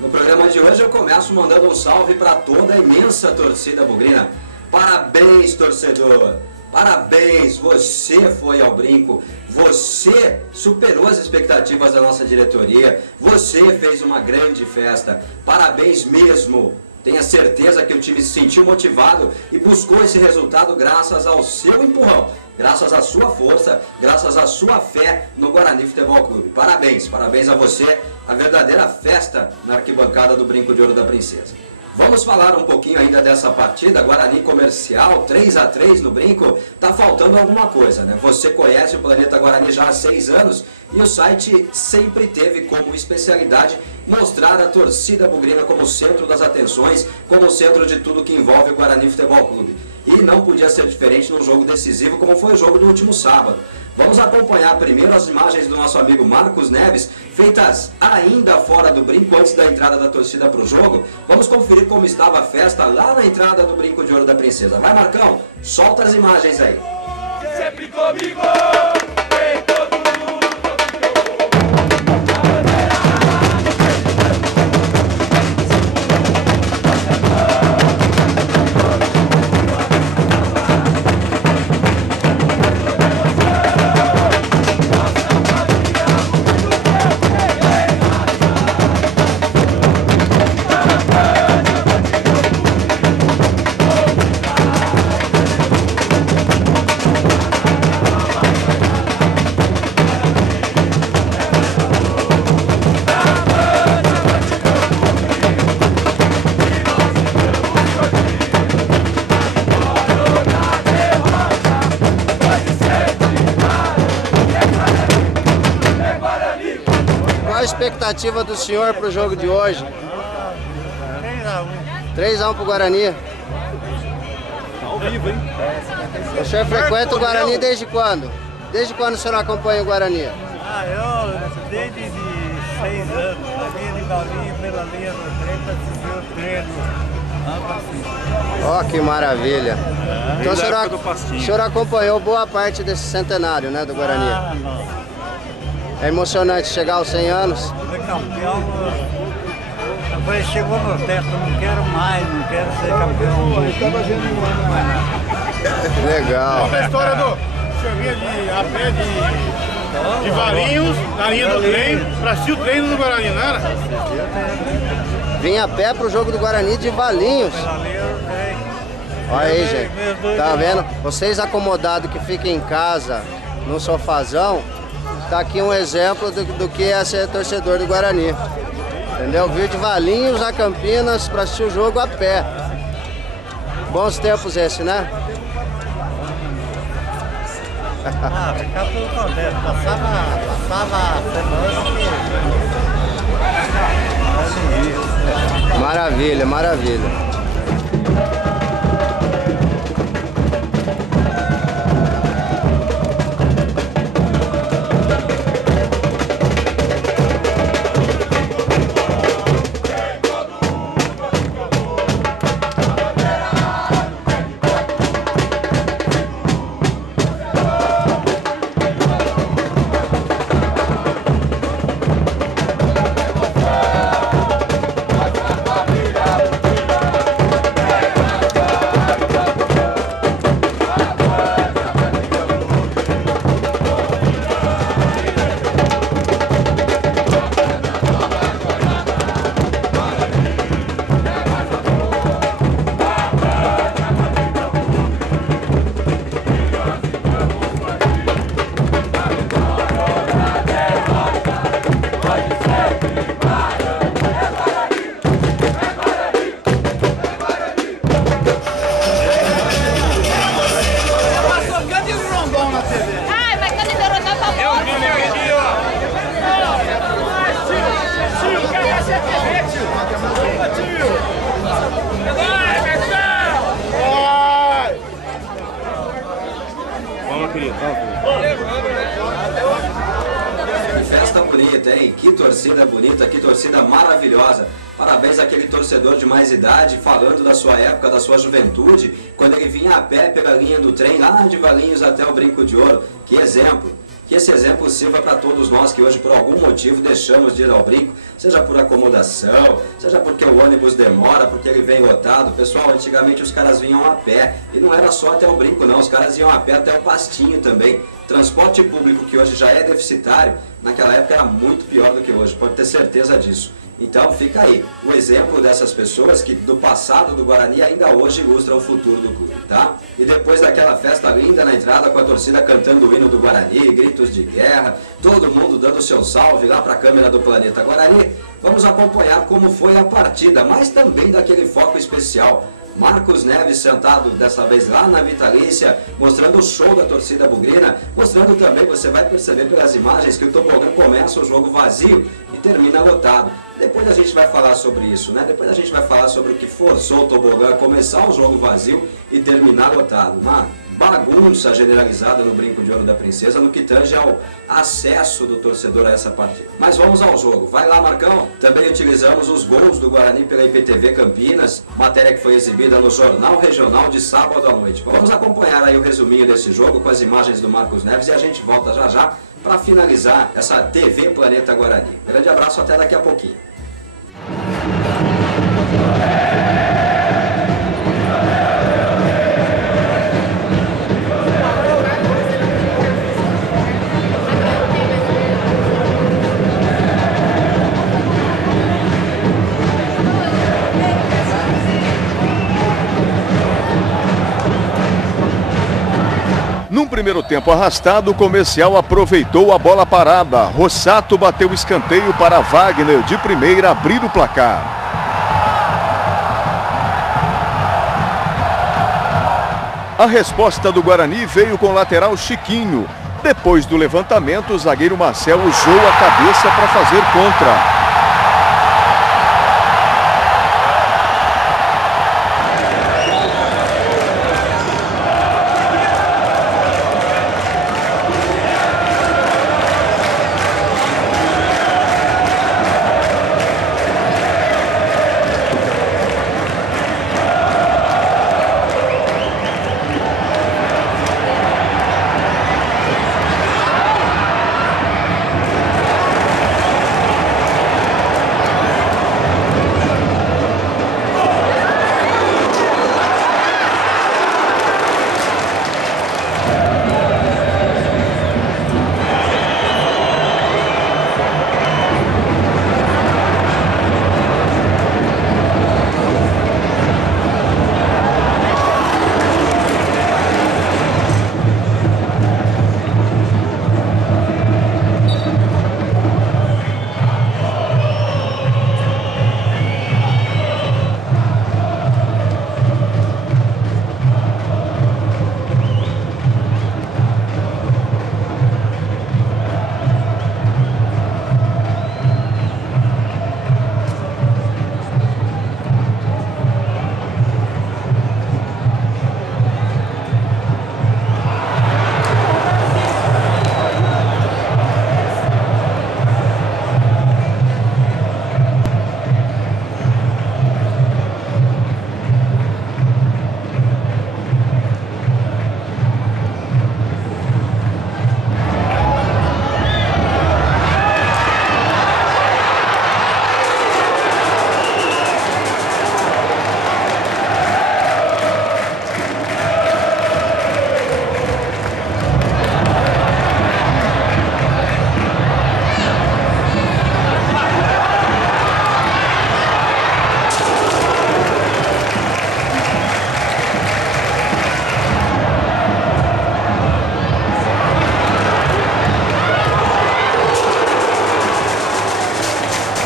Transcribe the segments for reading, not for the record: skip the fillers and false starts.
No programa de hoje eu começo mandando um salve para toda a imensa torcida bugrina. Parabéns, torcedor! Parabéns! Você foi ao brinco, você superou as expectativas da nossa diretoria, você fez uma grande festa. Parabéns mesmo! Tenha certeza que o time se sentiu motivado e buscou esse resultado graças ao seu empurrão, graças à sua força, graças à sua fé no Guarani Futebol Clube. Parabéns, parabéns a você, a verdadeira festa na arquibancada do Brinco de Ouro da Princesa. Vamos falar um pouquinho ainda dessa partida, Guarani Comercial, 3-3 no Brinco. Tá faltando alguma coisa, né? Você conhece o Planeta Guarani já há 6 anos e o site sempre teve como especialidade mostrar a torcida bugrina como centro das atenções, como centro de tudo que envolve o Guarani Futebol Clube. E não podia ser diferente num jogo decisivo como foi o jogo do último sábado. Vamos acompanhar primeiro as imagens do nosso amigo Marcos Neves, feitas ainda fora do Brinco, antes da entrada da torcida para o jogo. Vamos conferir como estava a festa lá na entrada do Brinco de Ouro da Princesa. Vai, Marcão, solta as imagens aí. Sempre comigo! Qual a expectativa do senhor para o jogo de hoje? 3-1 para o Guarani. Ao vivo, hein? O senhor frequenta o Guarani desde quando? Desde quando o senhor acompanha o Guarani? Eu desde 6 anos, na linha de balinha, pela linha do trem, para seguir o treino. Ó, que maravilha. Então o época do senhor, Pastinho. o senhor acompanhou boa parte desse centenário, né, do Guarani? Não. É emocionante chegar aos 100 anos. Foi campeão, depois chegou no teto, não quero mais, não quero ser campeão. Legal. Conta a história do senhor vinha a pé de Valinhos, na linha do trem, pra assistir o treino do Guarani, não era? Vim a pé pro jogo do Guarani de Valinhos. Pela linha do trem. Olha aí, gente. Tá vendo? Vocês acomodados que ficam em casa, no sofazão, tá aqui um exemplo do que é ser torcedor do Guarani. Entendeu? Vir de Valinhos a Campinas para assistir o jogo a pé. Bons tempos esse, né? Ficava tudo contente. Passava a semana. Maravilha, maravilha. Festa bonita, hein? Que torcida bonita, que torcida maravilhosa. Parabéns àquele torcedor de mais idade, falando da sua época, da sua juventude, quando ele vinha a pé pela linha do trem, lá de Valinhos até o Brinco de Ouro. Que exemplo! Que esse exemplo sirva para todos nós que hoje, por algum motivo, deixamos de ir ao brinco, seja por acomodação, seja porque o ônibus demora, porque ele vem lotado. Pessoal, antigamente os caras vinham a pé, e não era só até o brinco não, os caras iam a pé até o Pastinho também. Transporte público, que hoje já é deficitário, naquela época era muito pior do que hoje, pode ter certeza disso. Então fica aí o exemplo dessas pessoas que do passado do Guarani ainda hoje ilustram o futuro do clube, tá? E depois daquela festa linda na entrada com a torcida cantando o hino do Guarani, gritos de guerra, todo mundo dando seu salve lá para a câmera do Planeta Guarani, vamos acompanhar como foi a partida, mas também daquele foco especial. Marcos Neves sentado dessa vez lá na Vitalícia, mostrando o show da torcida bugrina, mostrando também, você vai perceber pelas imagens, que o tobogã começa o jogo vazio e termina lotado. Depois a gente vai falar sobre isso, né? Depois a gente vai falar sobre o que forçou o tobogã a começar o jogo vazio e terminar lotado. Uma bagunça generalizada no Brinco de Ouro da Princesa no que tange ao acesso do torcedor a essa partida. Mas vamos ao jogo. Vai lá, Marcão. Também utilizamos os gols do Guarani pela IPTV Campinas, matéria que foi exibida no Jornal Regional de sábado à noite. Vamos acompanhar aí o resuminho desse jogo com as imagens do Marcos Neves e a gente volta já já para finalizar essa TV Planeta Guarani. Grande abraço, até daqui a pouquinho. Num primeiro tempo arrastado, o Comercial aproveitou a bola parada. Rossato bateu escanteio para Wagner de primeira abrir o placar. A resposta do Guarani veio com o lateral Chiquinho. Depois do levantamento, o zagueiro Marcel usou a cabeça para fazer contra.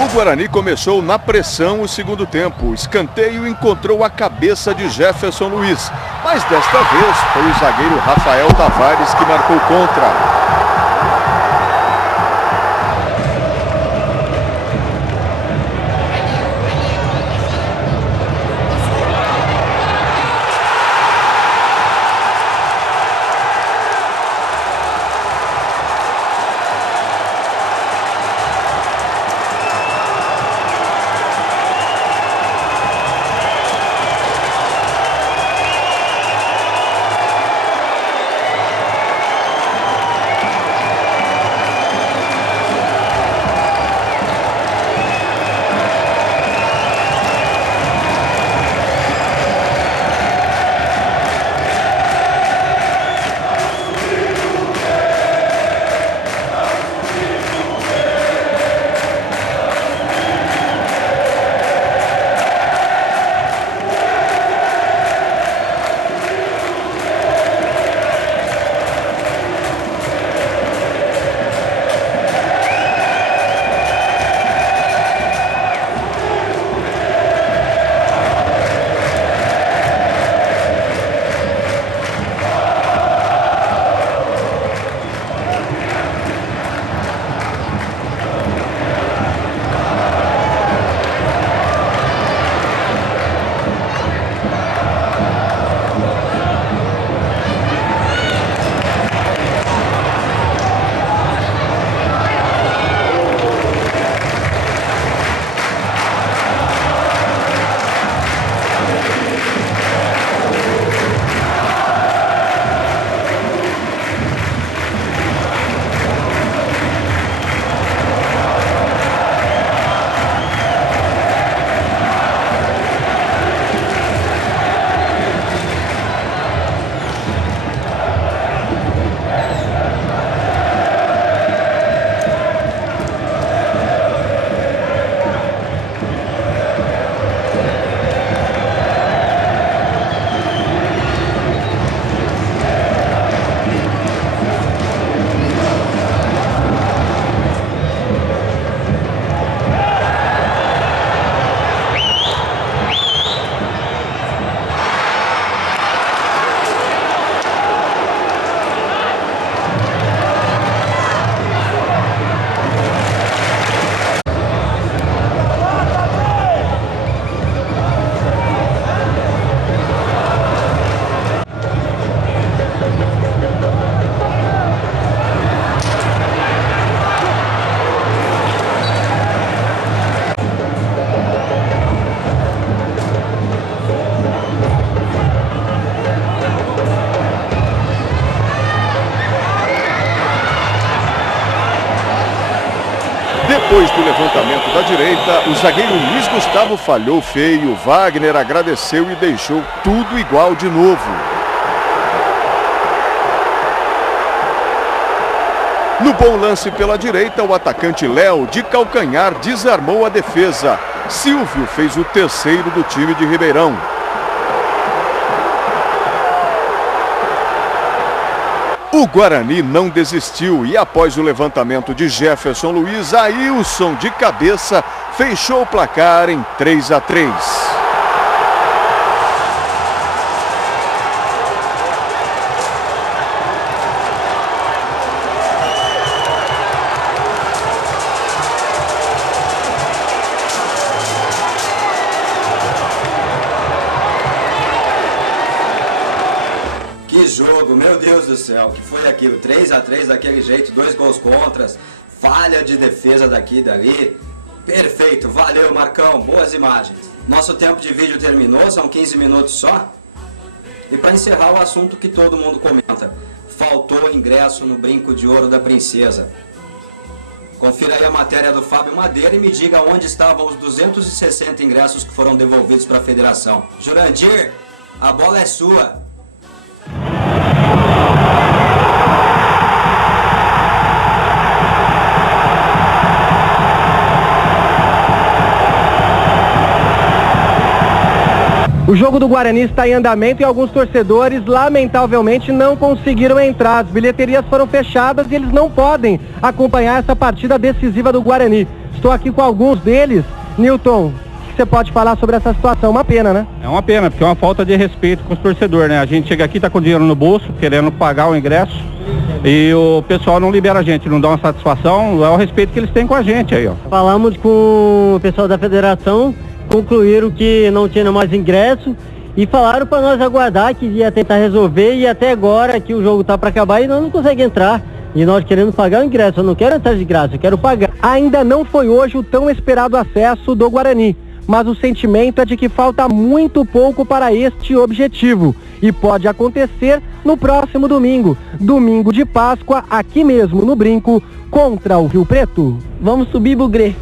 O Guarani começou na pressão o segundo tempo. O escanteio encontrou a cabeça de Jefferson Luiz, mas desta vez foi o zagueiro Rafael Tavares que marcou contra. Depois do levantamento da direita, o zagueiro Luiz Gustavo falhou feio, Wagner agradeceu e deixou tudo igual de novo. No bom lance pela direita, o atacante Léo, de calcanhar, desarmou a defesa. Silvio fez o terceiro do time de Ribeirão. O Guarani não desistiu e após o levantamento de Jefferson Luiz, Ailson de cabeça fechou o placar em 3-3. Que jogo, meu Deus do céu, que foi aquilo, 3-3 daquele jeito, 2 gols contras, falha de defesa daqui e dali, perfeito, valeu Marcão, boas imagens. Nosso tempo de vídeo terminou, são 15 minutos só. E para encerrar o assunto que todo mundo comenta, faltou ingresso no Brinco de Ouro da Princesa. Confira aí a matéria do Fábio Madeira e me diga onde estavam os 260 ingressos que foram devolvidos para a federação. Jurandir, a bola é sua. O jogo do Guarani está em andamento e alguns torcedores, lamentavelmente, não conseguiram entrar. As bilheterias foram fechadas e eles não podem acompanhar essa partida decisiva do Guarani. Estou aqui com alguns deles. Nilton, o que você pode falar sobre essa situação? Uma pena, né? É uma pena, porque é uma falta de respeito com os torcedores, né? A gente chega aqui, está com dinheiro no bolso, querendo pagar o ingresso, e o pessoal não libera a gente, não dá uma satisfação, é o respeito que eles têm com a gente aí, ó. Falamos com o pessoal da federação, concluíram que não tinha mais ingresso e falaram para nós aguardar que ia tentar resolver, e até agora que o jogo tá para acabar e nós não conseguimos entrar. E nós querendo pagar o ingresso, eu não quero entrar de graça, eu quero pagar. Ainda não foi hoje o tão esperado acesso do Guarani, mas o sentimento é de que falta muito pouco para este objetivo. E pode acontecer no próximo domingo, domingo de Páscoa, aqui mesmo no Brinco, contra o Rio Preto. Vamos subir, Bugrê.